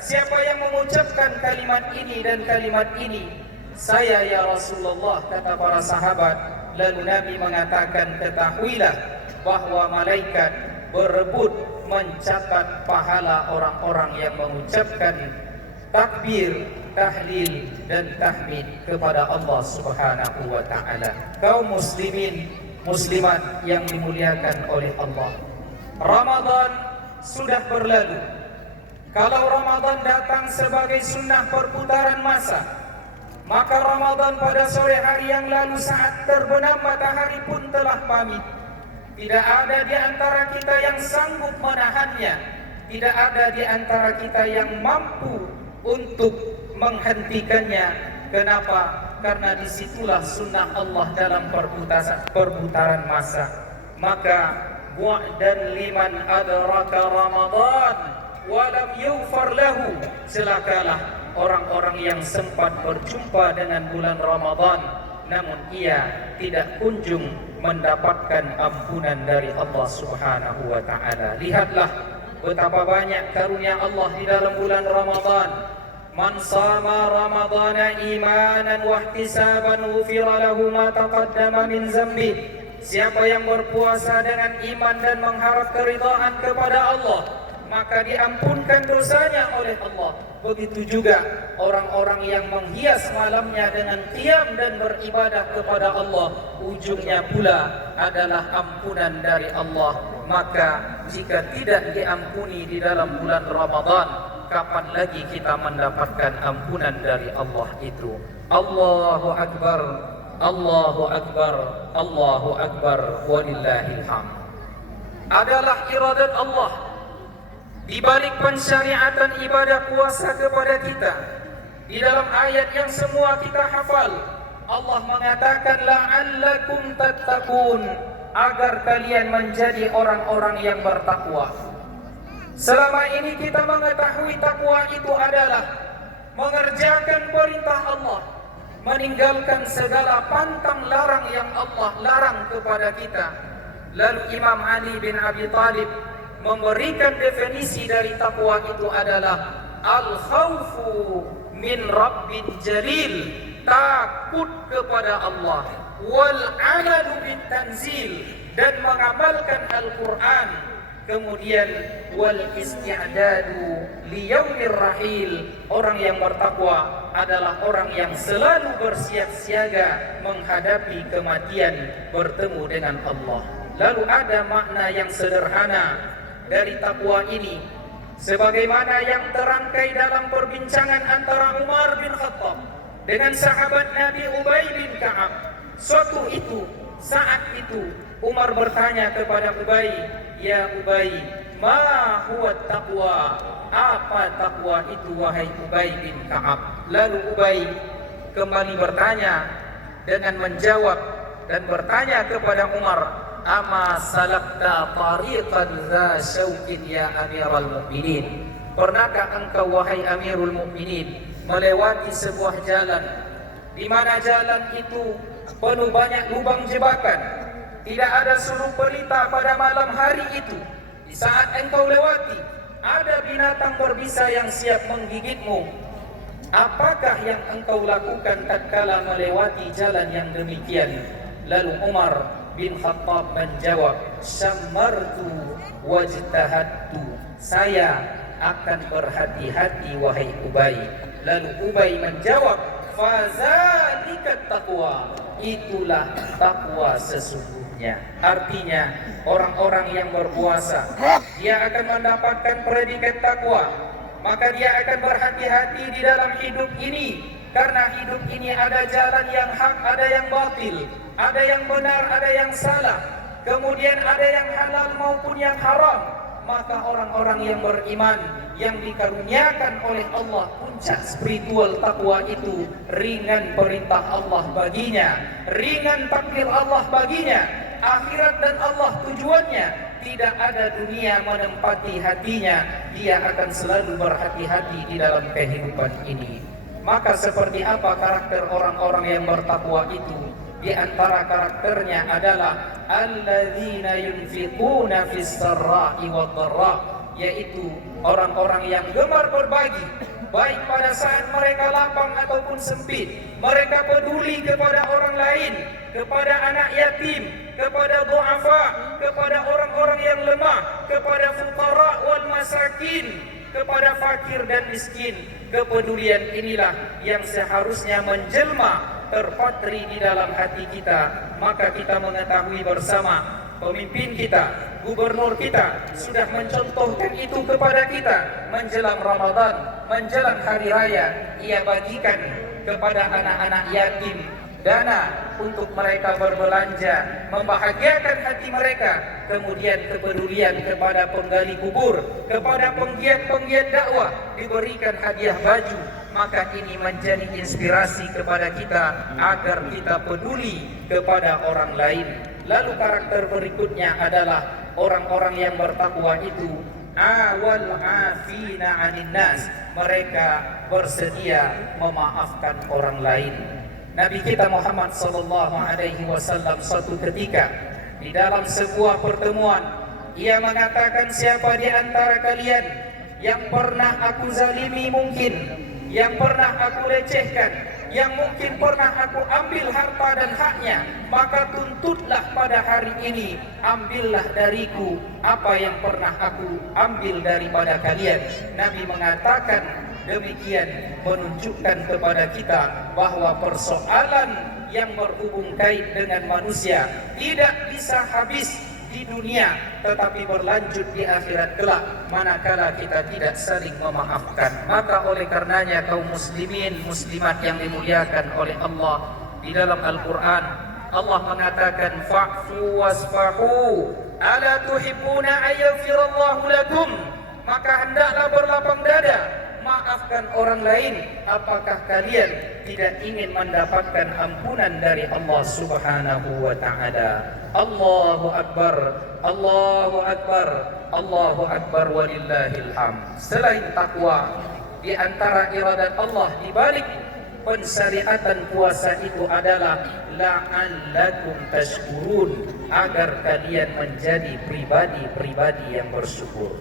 siapa yang mengucapkan kalimat ini dan kalimat ini, saya ya Rasulullah, kata para sahabat. Lalu Nabi mengatakan, ketahuilah bahwa malaikat berebut mencatat pahala orang-orang yang mengucapkan takbir, tahlil dan tahmid kepada Allah Subhanahu wa taala. Kaum muslimin muslimat yang dimuliakan oleh Allah, Ramadan sudah berlalu. Kalau Ramadan datang sebagai sunnah perputaran masa, maka Ramadan pada sore hari yang lalu saat terbenam matahari pun telah pamit. Tidak ada di antara kita yang sanggup menahannya. Tidak ada di antara kita yang mampu untuk menghentikannya. Kenapa? Karena disitulah sunnah Allah dalam perputaran masa. Maka bu'dan liman adraka Ramadan walam yughfar lahu, celakalah orang-orang yang sempat berjumpa dengan bulan Ramadan namun ia tidak kunjung mendapatkan ampunan dari Allah Subhanahu wa taala. Lihatlah betapa banyak karunia Allah di dalam bulan Ramadan. Man sama Ramadana imanan wa ihtisaban ghufira lahu ma taqaddama min zambi. Siapa yang berpuasa dengan iman dan mengharap keridhaan kepada Allah, maka diampunkan dosanya oleh Allah. Begitu juga orang-orang yang menghias malamnya dengan qiyam dan beribadah kepada Allah, ujungnya pula adalah ampunan dari Allah. Maka jika tidak diampuni di dalam bulan Ramadan, kapan lagi kita mendapatkan ampunan dari Allah itu? Allahu Akbar, Allahu Akbar, Allahu Akbar, walillahil hamd. Adalah iradat Allah di balik pensyariatan ibadah puasa kepada kita. Di dalam ayat yang semua kita hafal, Allah mengatakan la'allakum tattaqun, agar kalian menjadi orang-orang yang bertakwa. Selama ini kita mengetahui takwa itu adalah mengerjakan perintah Allah, meninggalkan segala pantang larang yang Allah larang kepada kita. Lalu Imam Ali bin Abi Thalib memberikan definisi dari takwa itu adalah al-khawfu min rabbin jalil, takut kepada Allah, wal amalu bin tanzil, dan mengamalkan Al-Quran, kemudian wal isti'dadu li yaumir rahil. Orang yang bertakwa adalah orang yang selalu bersiap siaga menghadapi kematian, bertemu dengan Allah. Lalu ada makna yang sederhana dari takwa ini, sebagaimana yang terangkai dalam perbincangan antara Umar bin Khattab dengan sahabat Nabi Ubay bin Ka'ab. Saat itu Umar bertanya kepada Ubay, ya Ubay, ma huwa taqwa? Apa takwa itu wahai Ubay bin Ka'ab? Lalu Ubay kembali bertanya dengan menjawab dan bertanya kepada Umar, ama salakta tariqan dha syauqin ya Amirul Mukminin? Pernahkah engkau wahai Amirul Mukminin melewati sebuah jalan di mana jalan itu penuh banyak lubang jebakan, tidak ada suluh pelita pada malam hari itu? Di saat engkau lewati, ada binatang berbisa yang siap menggigitmu. Apakah yang engkau lakukan tatkala melewati jalan yang demikian? Lalu Umar bin Khattab menjawab, syammartu wajtahadtu, saya akan berhati-hati wahai Ubay. Lalu Ubay menjawab, fazalikat taqwa, itulah takwa sesungguhnya. Artinya orang-orang yang berpuasa, dia akan mendapatkan predikat takwa. Maka dia akan berhati-hati di dalam hidup ini, karena hidup ini ada jalan yang hak, ada yang batil, ada yang benar, ada yang salah, kemudian ada yang halal maupun yang haram. Maka orang-orang yang beriman, yang dikaruniakan oleh Allah puncak spiritual takwa itu, ringan perintah Allah baginya, ringan takdir Allah baginya, akhirat dan Allah tujuannya, tidak ada dunia menempati hatinya, dia akan selalu berhati-hati di dalam kehidupan ini. Maka seperti apa karakter orang-orang yang bertakwa itu? Di antara karakternya adalah alladzina yunfiquna fis sarra'i wad dharra, yaitu orang-orang yang gemar berbagi, baik pada saat mereka lapang ataupun sempit. Mereka peduli kepada orang lain, kepada anak yatim, kepada du'afa, kepada orang-orang yang lemah, kepada fuqara wal masakin, kepada fakir dan miskin. Kepedulian inilah yang seharusnya menjelma terpatri di dalam hati kita. Maka kita mengetahui bersama, pemimpin kita, gubernur kita sudah mencontohkan itu kepada kita. Menjelang Ramadan, menjelang hari raya, ia bagikan kepada anak-anak yatim dana untuk mereka berbelanja, membahagiakan hati mereka. Kemudian kepedulian kepada penggali kubur, kepada penggiat-penggiat dakwah, diberikan hadiah baju. Maka ini menjadi inspirasi kepada kita agar kita peduli kepada orang lain. Lalu karakter berikutnya adalah orang-orang yang bertakwa itu awal afina 'anil nas, mereka bersedia memaafkan orang lain. Nabi kita Muhammad sallallahu alaihi wasallam suatu ketika di dalam sebuah pertemuan, ia mengatakan, siapa di antara kalian yang pernah aku zalimi mungkin, yang pernah aku lecehkan, yang mungkin pernah aku ambil harta dan haknya, maka tuntutlah pada hari ini, ambillah dariku apa yang pernah aku ambil daripada kalian. Nabi mengatakan demikian, menunjukkan kepada kita bahwa persoalan yang berhubung kait dengan manusia tidak bisa habis di dunia, tetapi berlanjut di akhirat kelak manakala kita tidak saling memaafkan. Maka oleh karenanya kaum muslimin muslimat yang dimuliakan oleh Allah, di dalam Al-Quran Allah mengatakan fa'fu wasfahu ala tuhibbuna ayyafirallahu lakum, maka hendaklah berlapang dada, maafkan orang lain. Apakah kalian tidak ingin mendapatkan ampunan dari Allah Subhanahu wa ta'ala? Allahu Akbar, Allahu Akbar, Allahu Akbar, walillahil hamd. Selain takwa, di antara iradat Allah di balik pensyariatan puasa itu adalah la'allakum tashkurun, agar kalian menjadi pribadi-pribadi yang bersyukur.